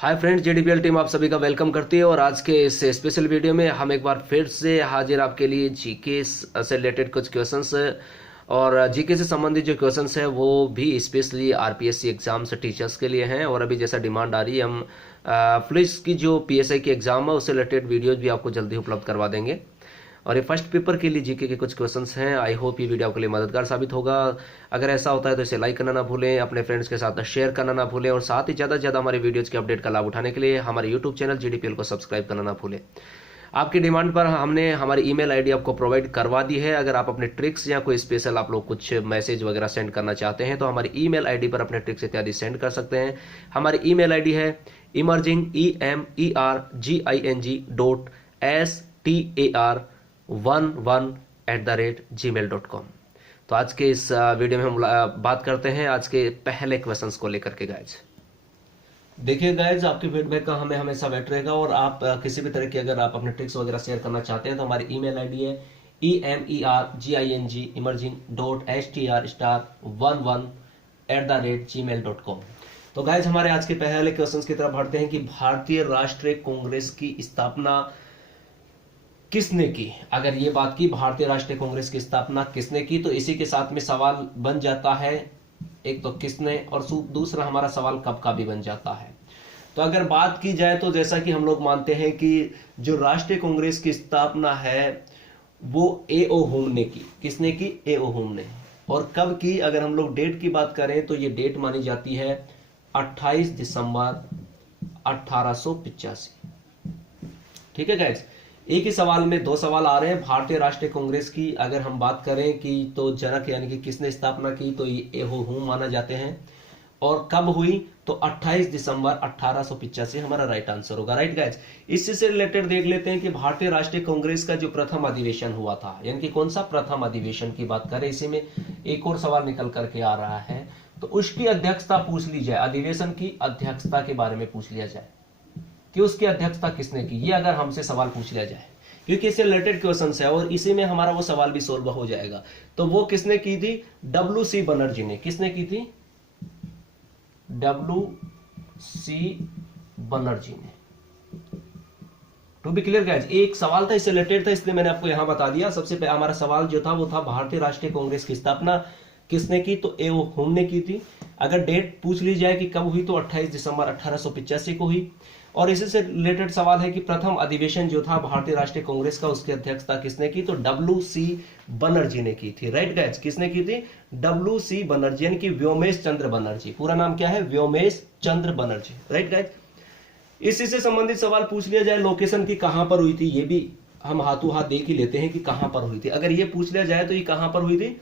Hi friends, जेडीपीएल team आप सभी का वेलकम करती है। और आज के इस स्पेशल वीडियो में हम एक बार फिर से हाजिर आपके लिए जीके से रिलेटेड कुछ क्वेश्चंस और जीके से संबंधित जो क्वेश्चंस है वो भी स्पेशली आरपीएससी एग्जाम्स टीचर्स के लिए हैं। और अभी जैसा डिमांड आ रही है, हम पुलिस की जो पीएसआई की एग्जाम है उससे रिलेटेड वीडियोज भी आपको जल्दी उपलब्ध करवा देंगे। और ये फर्स्ट पेपर के लिए जीके के कुछ क्वेश्चंस हैं। आई होप ये वीडियो आपके लिए मददगार साबित होगा। अगर ऐसा होता है तो इसे लाइक करना ना भूलें, अपने फ्रेंड्स के साथ शेयर करना ना भूलें और साथ ही ज़्यादा से ज़्यादा हमारे वीडियोज़ के अपडेट का लाभ उठाने के लिए हमारे यूट्यूब चैनल जीडीपीएल को सब्सक्राइब करना ना भूलें। आपकी डिमांड पर हमने हमारी ईमेल आईडी आपको प्रोवाइड करवा दी है। अगर आप अपने ट्रिक्स या कोई स्पेशल आप लोग कुछ मैसेज वगैरह सेंड करना चाहते हैं तो हमारी ईमेल आईडी पर अपने ट्रिक्स इत्यादि सेंड कर सकते हैं। हमारी ईमेल आईडी है emerging.star11@gmail.com। तो आज के इस वीडियो में हम बात करते हैं आज के पहले क्वेश्चंस को लेकर के। गाइज देखिए गाइज, आपके फीडबैक का हमें हमेशा वेट रहेगा। और आप किसी भी तरह की अगर आप अपने ट्रिक्स वगैरह शेयर करना चाहते हैं तो हमारी ईमेल आईडी है emerging emerging.star11@gmail.com। तो गाइज हमारे आज के पहले क्वेश्चंस की तरफ बढ़ते हैं कि भारतीय राष्ट्रीय कांग्रेस की स्थापना किसने की। अगर ये बात की भारतीय राष्ट्रीय कांग्रेस की स्थापना किसने की तो इसी के साथ में सवाल बन जाता है, एक तो किसने और दूसरा हमारा सवाल कब का भी बन जाता है। तो अगर बात की जाए तो जैसा कि हम लोग मानते हैं कि जो राष्ट्रीय कांग्रेस की स्थापना है वो एओ हुम ने की। किसने की? एओ हुम ने। और कब की? अगर हम लोग डेट की बात करें तो ये डेट मानी जाती है 28 दिसंबर 1885। ठीक है गाइज, एक ही सवाल में दो सवाल आ रहे हैं। भारतीय राष्ट्रीय कांग्रेस की अगर हम बात करें कि तो जनक यानी कि किसने स्थापना की तो ये एओ हुम माना जाते हैं। और कब हुई तो 28 दिसंबर 1885 हमारा राइट आंसर होगा। राइट गाइज, इससे से रिलेटेड देख लेते हैं कि भारतीय राष्ट्रीय कांग्रेस का जो प्रथम अधिवेशन हुआ था, यानी कि कौन सा प्रथम अधिवेशन की बात करें, इसी में एक और सवाल निकल करके आ रहा है तो उसकी अध्यक्षता पूछ ली जाए। अधिवेशन की अध्यक्षता के बारे में पूछ लिया जाए कि उसकी अध्यक्षता किसने की, ये अगर हमसे सवाल पूछ लिया जाए, क्योंकि इससे रिलेटेड क्वेश्चन है और इसी में हमारा वो सवाल भी सोल्व हो जाएगा। तो वो किसने की थी? डब्ल्यू.सी. बनर्जी ने। किसने की थी? डब्ल्यू.सी. बनर्जी ने। टू बी क्लियर गाइज, एक सवाल था इससे रिलेटेड था, इसलिए मैंने आपको यहां बता दिया। सबसे पहले हमारा सवाल जो था वो था भारतीय राष्ट्रीय कांग्रेस की स्थापना किसने की तो एओ हुम ने की थी। अगर डेट पूछ ली जाए कि कब हुई तो 28 दिसंबर 1885 को हुई। और इसी से रिलेटेड सवाल है कि प्रथम अधिवेशन जो था भारतीय राष्ट्रीय कांग्रेस का उसकी अध्यक्षता किसने की तो डब्ल्यू.सी. बनर्जी ने की थी। राइट गाइज, किसने की थी? डब्ल्यू.सी. बनर्जी, यानी कि व्योमेश चंद्र बनर्जी। पूरा नाम क्या है? व्योमेश चंद्र बनर्जी। राइट गाइज, इसी से संबंधित सवाल पूछ लिया जाए लोकेशन की कहां पर हुई थी, ये भी हम हाथों हाथ देख ही लेते हैं कि कहां पर हुई थी। अगर ये पूछ लिया जाए तो ये कहां पर हुई थी?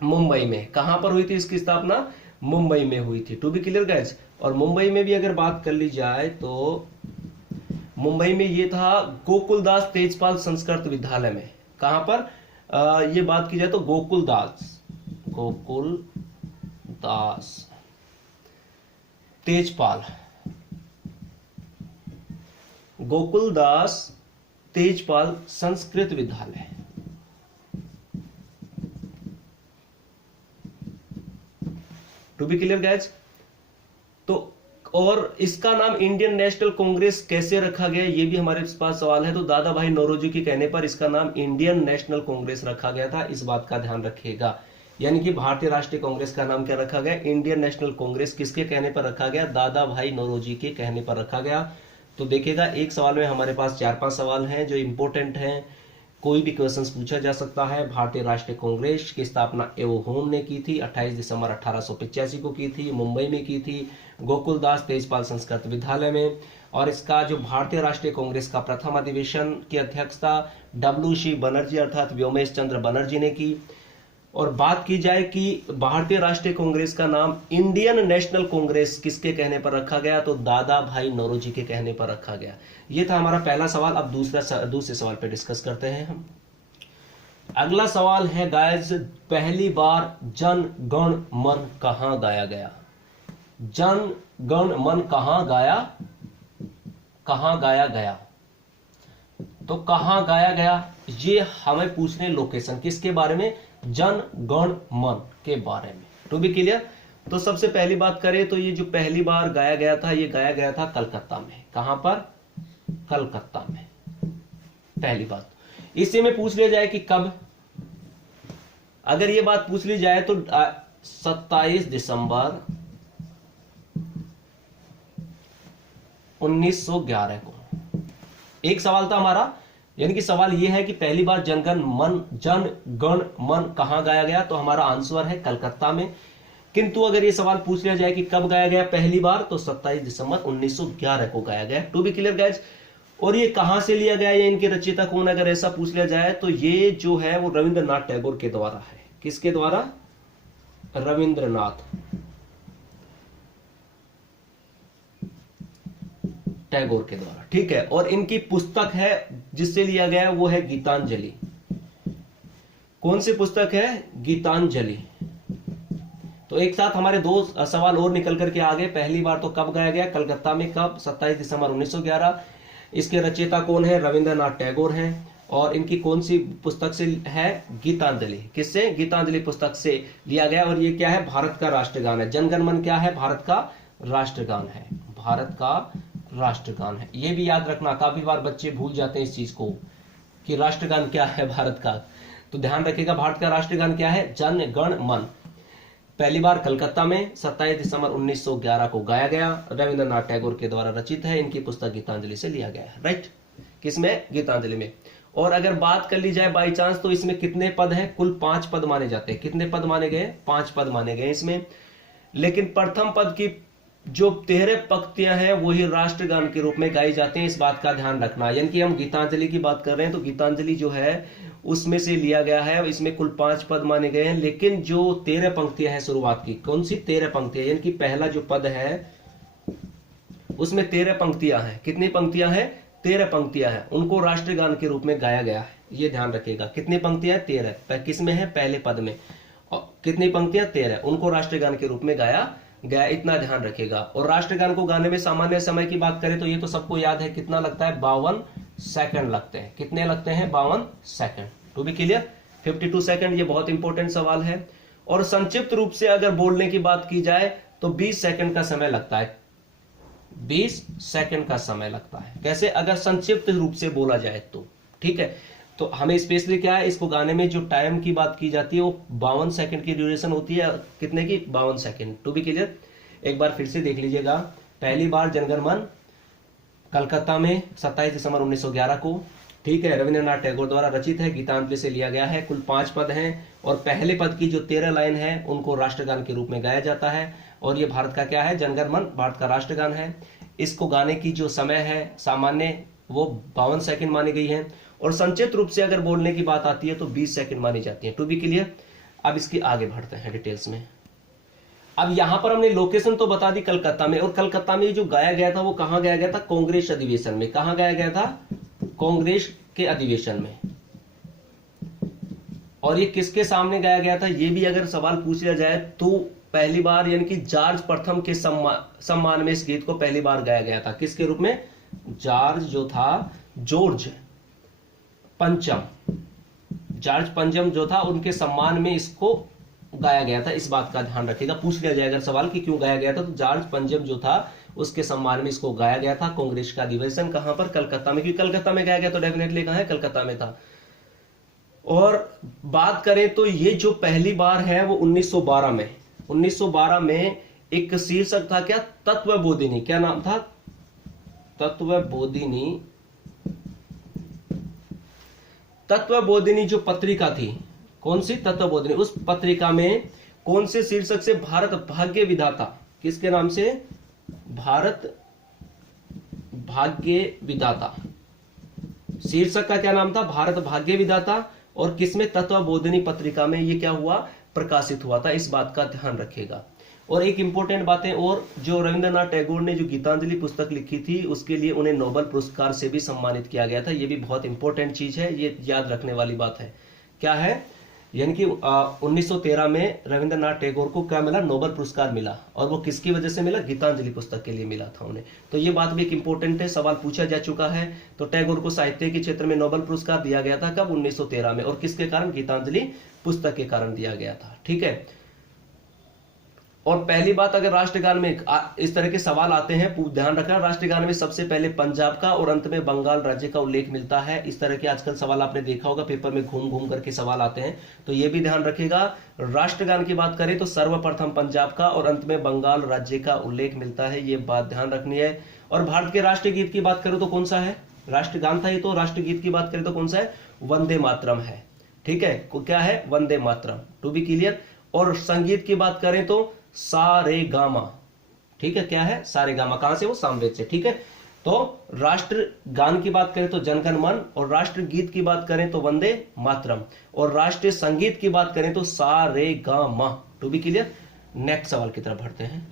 मुंबई में। कहां पर हुई थी इसकी स्थापना? मुंबई में हुई थी। टू बी क्लियर गाइज, और मुंबई में भी अगर बात कर ली जाए तो मुंबई में ये था गोकुलदास तेजपाल संस्कृत विद्यालय में। कहां पर ये बात की जाए तो गोकुलदास तेजपाल, गोकुलदास तेजपाल संस्कृत विद्यालय। टू बी क्लियर गाइज, तो और इसका नाम इंडियन नेशनल कांग्रेस कैसे रखा गया ये भी हमारे पास सवाल है। तो दादा भाई नौरोजी के कहने पर इसका नाम इंडियन नेशनल कांग्रेस रखा गया था, इस बात का ध्यान रखिएगा। यानी कि भारतीय राष्ट्रीय कांग्रेस का नाम क्या रखा गया? Indian national Congress. किसके कहने पर रखा गया? दादा भाई नौरोजी के कहने पर रखा गया। तो देखिएगा, एक सवाल में हमारे पास 4-5 सवाल हैं जो इंपोर्टेंट हैं, कोई भी क्वेश्चन पूछा जा सकता है। भारतीय राष्ट्रीय कांग्रेस की स्थापना एओ हुम ने की थी, 28 दिसंबर 1885 को की थी, मुंबई में की थी, गोकुलदास तेजपाल संस्कृत विद्यालय में। और इसका जो भारतीय राष्ट्रीय कांग्रेस का प्रथम अधिवेशन की अध्यक्षता डब्ल्यू.सी. बनर्जी अर्थात व्योमेश चंद्र बनर्जी ने की। और बात की जाए कि भारतीय राष्ट्रीय कांग्रेस का नाम इंडियन नेशनल कांग्रेस किसके कहने पर रखा गया तो दादा भाई नौरोजी के कहने पर रखा गया। यह था हमारा पहला सवाल। अब दूसरे सवाल पे डिस्कस करते हैं हम। अगला सवाल है गाइस, पहली बार जन गण मन कहां गाया गया? जन गण मन कहां गाया गया? तो कहां गाया गया ये हमें पूछने लोकेशन किसके बारे में? जन गण मन के बारे में। टू बी क्लियर, तो सबसे पहली बात करें तो ये जो पहली बार गाया गया था, ये गाया गया था कलकत्ता में। कहां पर? कलकत्ता में पहली बात। इसी में पूछ लिया जाए कि कब, अगर ये बात पूछ ली जाए तो 27 दिसंबर 1911 को। एक सवाल था हमारा, यानी कि सवाल यह है कि पहली बार जन गण मन कहां गाया गया, तो हमारा आंसर है कलकत्ता में। किंतु अगर ये सवाल पूछ लिया जाए कि कब गाया गया पहली बार, तो 27 दिसंबर 1911 को गाया गया। To be clear guys. और ये कहां से लिया गया, ये इनके रचयिता कौन, अगर ऐसा पूछ लिया जाए तो ये जो है वो रविंद्रनाथ टैगोर के द्वारा है। किसके द्वारा? रविंद्रनाथ टैगोर के द्वारा, ठीक है। और इनकी पुस्तक है जिससे लिया गया है वो है गीतांजलि। कौन सी पुस्तक है? गीतांजलि। तो एक साथ हमारे दो सवाल और निकल करके आ गए। पहली बार तो कब गाया गया? कलकत्ता में। कब? 27 दिसंबर 1911। इसके रचयिता कौन है? रविंद्रनाथ टैगोर हैं। और इनकी कौन सी पुस्तक से है? गीतांजलि। किससे? गीतांजलि पुस्तक से लिया गया। और ये क्या है? भारत का राष्ट्रगान है। जनगण मन क्या है? भारत का राष्ट्रगान है। भारत का राष्ट्रगान है। ये भी याद रखना, काफी बार बच्चे भूल जाते हैं इस चीज को कि राष्ट्रगान क्या है भारत का। तो ध्यान रखिएगा, भारत का राष्ट्रगान क्या है? जन गण मन। पहली बार कलकत्ता में 27 दिसंबर 1911 को गाया गया। रविंद्रनाथ टैगोर के द्वारा रचित है। इनकी पुस्तक गीतांजलि से लिया गया है। राइट, किसमें? गीतांजलि में। और अगर बात कर ली जाए बाई चांस तो इसमें कितने पद हैं? कुल 5 पद माने जाते हैं। कितने पद माने गए? 5 पद माने गए इसमें। लेकिन प्रथम पद की जो 13 पंक्तियां हैं वही राष्ट्रगान के रूप में गाई जाती हैं। इस बात का ध्यान रखना। यानी कि हम गीतांजलि की बात कर रहे हैं तो गीतांजलि जो है उसमें से लिया गया है। इसमें कुल 5 पद माने गए हैं, लेकिन जो 13 पंक्तियां हैं शुरुआत की, कौन सी 13 पंक्तियां, यानी कि पहला जो पद है उसमें 13 पंक्तियां हैं। कितनी पंक्तियां हैं? 13 पंक्तियां हैं। उनको राष्ट्रगान के रूप में गाया गया है। ये ध्यान रखिएगा। कितनी पंक्तियां? 13। किसमें है? पहले पद में। और कितनी पंक्तियां? 13। उनको राष्ट्रगान के रूप में गाया गया, इतना ध्यान रखिएगा। और राष्ट्रगान को गाने में सामान्य समय की बात करें तो ये तो सबको याद है, कितना लगता है? 52 सेकंड लगते हैं। कितने लगते हैं? 52 second. To be clear, 52 second. ये बहुत इंपॉर्टेंट सवाल है। और संक्षिप्त रूप से अगर बोलने की बात की जाए तो 20 सेकंड का समय लगता है। 20 सेकंड का समय लगता है। कैसे? अगर संक्षिप्त रूप से बोला जाए तो, ठीक है। तो हमें स्पेशली क्या है, इसको गाने में जो टाइम की बात की जाती है वो 52 सेकंड की ड्यूरेशन होती है। कितने की? 52 सेकंड। टू बी क्लियर, एक बार फिर से देख लीजिएगा। पहली बार जनगण मन कलकत्ता में 27 दिसंबर 1911 को, ठीक है, रविंद्रनाथ टैगोर द्वारा रचित है। गीतांजलि से लिया गया है। कुल 5 पद हैं और पहले पद की जो 13 लाइन है उनको राष्ट्रगान के रूप में गाया जाता है। और ये भारत का क्या है? जनगण मन भारत का राष्ट्रगान है। इसको गाने की जो समय है सामान्य वो 52 सेकंड मानी गई है। और संक्षिप्त रूप से अगर बोलने की बात आती है तो 20 सेकंड मानी जाती है। To be clear. अब इसकी आगे बढ़ते हैं डिटेल्स में। अब यहां पर हमने लोकेशन तो बता दी कलकत्ता में। और कलकत्ता में जो गाया गया था वो कहां गाया गया था? कांग्रेस अधिवेशन में। कहां गाया गया था? कांग्रेस के अधिवेशन में। और ये किसके सामने गाया गया था? ये भी अगर सवाल पूछ लिया जाए तो पहली बार, यानी कि जॉर्ज प्रथम के सम्मान में इस गीत को पहली बार गाया गया था। किसके रूप में? जॉर्ज जो था, जॉर्ज पंचम, जॉर्ज पंचम जो था उनके सम्मान में इसको गाया गया था। इस बात का ध्यान रखिएगा। पूछ लिया जाएगा सवाल कि क्यों गाया गया था, तो जॉर्ज पंचम जो था उसके सम्मान में इसको गाया गया था। कांग्रेस का अधिवेशन कहां पर? कलकत्ता में। क्योंकि कलकत्ता में गाया गया तो डेफिनेटली कहां है? कलकत्ता में था। और बात करें तो ये जो पहली बार है वो 1912 में। 1912 में एक शीर्षक था क्या? तत्वबोधिनी। क्या नाम था? तत्वबोधिनी। तत्वबोधिनी जो पत्रिका थी, कौन सी? तत्वबोधिनी। उस पत्रिका में कौन से शीर्षक से? भारत भाग्य विधाता। किसके नाम से? भारत भाग्य विधाता। शीर्षक का क्या नाम था? भारत भाग्य विधाता। और किसमें? तत्वबोधिनी पत्रिका में ये क्या हुआ? प्रकाशित हुआ था। इस बात का ध्यान रखिएगा। और एक इंपॉर्टेंट बातें और, जो रविंद्रनाथ टैगोर ने जो गीतांजलि पुस्तक लिखी थी उसके लिए उन्हें नोबेल पुरस्कार से भी सम्मानित किया गया था। ये भी बहुत इंपॉर्टेंट चीज है, ये याद रखने वाली बात है। क्या है? यानी कि 1913 में रविंद्रनाथ टैगोर को क्या मिला? नोबेल पुरस्कार मिला। और वो किसकी वजह से मिला? गीतांजलि पुस्तक के लिए मिला था उन्हें। तो ये बात भी एक इंपॉर्टेंट है, सवाल पूछा जा चुका है। तो टैगोर को साहित्य के क्षेत्र में नोबेल पुरस्कार दिया गया था। कब? 1913 में। और किसके कारण? गीतांजलि पुस्तक के कारण दिया गया था। ठीक है। और पहली बात, अगर राष्ट्रगान में इस तरह के सवाल आते हैं, ध्यान रखना, राष्ट्रगान में सबसे पहले पंजाब का और अंत में बंगाल राज्य का उल्लेख मिलता है। इस तरह के आजकल सवाल आपने देखा होगा, पेपर में घूम घूम करके सवाल आते हैं, तो ये भी ध्यान रखिएगा। राष्ट्रगान की बात करें तो सर्वप्रथम पंजाब का और अंत में बंगाल राज्य का उल्लेख मिलता है, ये बात ध्यान रखनी है। और भारत के राष्ट्रीय गीत की बात करें तो कौन सा है? राष्ट्रगान था ये, तो राष्ट्रगीत की बात करें तो कौन सा है? वंदे मातरम है। ठीक है, क्या है? Vande Mataram, to be clear. और संगीत की बात करें तो सा रे गामा। ठीक है, क्या है? सा रे गामा। कहां से? वो सामवेद से। ठीक है, तो राष्ट्र गान की बात करें तो जनगण मन, और राष्ट्र गीत की बात करें तो वंदे मातरम, और राष्ट्रीय संगीत की बात करें तो सा रे गा मा। To be clear. नेक्स्ट सवाल की तरफ बढ़ते हैं।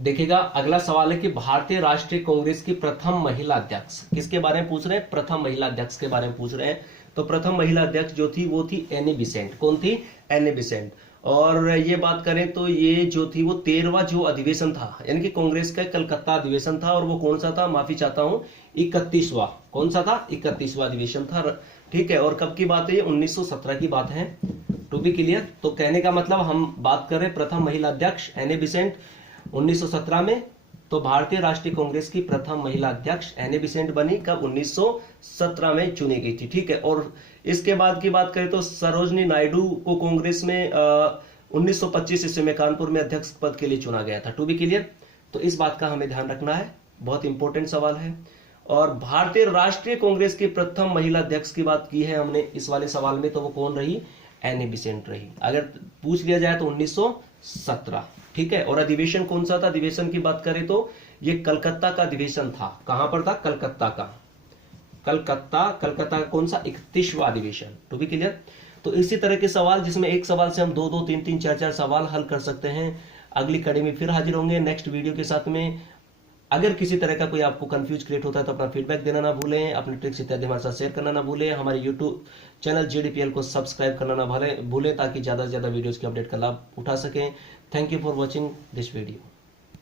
देखिएगा, अगला सवाल है कि भारतीय राष्ट्रीय कांग्रेस की प्रथम महिला अध्यक्ष किसके बारे में पूछ रहे हैं? प्रथम महिला अध्यक्ष के बारे में पूछ रहे हैं। तो प्रथम महिला अध्यक्ष जो थी वो थी एनी बेसेंट। कौन थी? Annie Besant. और ये बात करें तो ये जो थी वो 13वां जो अधिवेशन था, यानी कि कांग्रेस का कलकत्ता अधिवेशन था, और वो कौन सा था? माफी चाहता हूं, 31वां। कौन सा था? 31वां अधिवेशन था। ठीक है, और कब की बात है? 1917 की बात है। To be clear. तो कहने का मतलब हम बात कर रहे हैं प्रथम महिला अध्यक्ष एनी बेसेंट 1917 में। तो भारतीय राष्ट्रीय कांग्रेस की प्रथम महिला अध्यक्ष एनी बेसेंट बनी कब? 1917 में चुनी गई थी। ठीक है, और इसके बाद की बात करें तो सरोजनी नायडू को कांग्रेस में 1925 ईस्वी में कानपुर में अध्यक्ष पद के लिए चुना गया था। To be clear. तो इस बात का हमें ध्यान रखना है, बहुत इंपॉर्टेंट सवाल है। और भारतीय राष्ट्रीय कांग्रेस की प्रथम महिला अध्यक्ष की बात की है हमने इस वाले सवाल में, तो वो कौन रही? एनी बेसेंट रही। अगर पूछ लिया जाए तो 1917। ठीक है, और अधिवेशन कौन सा था? अधिवेशन की बात करें तो ये कलकत्ता का अधिवेशन था। कहां पर था? कलकत्ता का। कलकत्ता का कौन सा? 31वां अधिवेशन। To be clear. तो इसी तरह के सवाल, जिसमें एक सवाल से हम 2-2, 3-3, 4-4 सवाल हल कर सकते हैं। अगली कड़ी में फिर हाजिर होंगे नेक्स्ट वीडियो के साथ में। अगर किसी तरह का कोई आपको कंफ्यूज क्रिएट होता है तो अपना फीडबैक देना ना भूलें, अपने ट्रिक्स इत्यादि हमारे साथ शेयर करना ना भूलें, हमारे यूट्यूब चैनल GDPL को सब्सक्राइब करना ना भूलें, ताकि ज्यादा से ज्यादा वीडियोस की अपडेट का लाभ उठा सकें। Thank you for watching this video.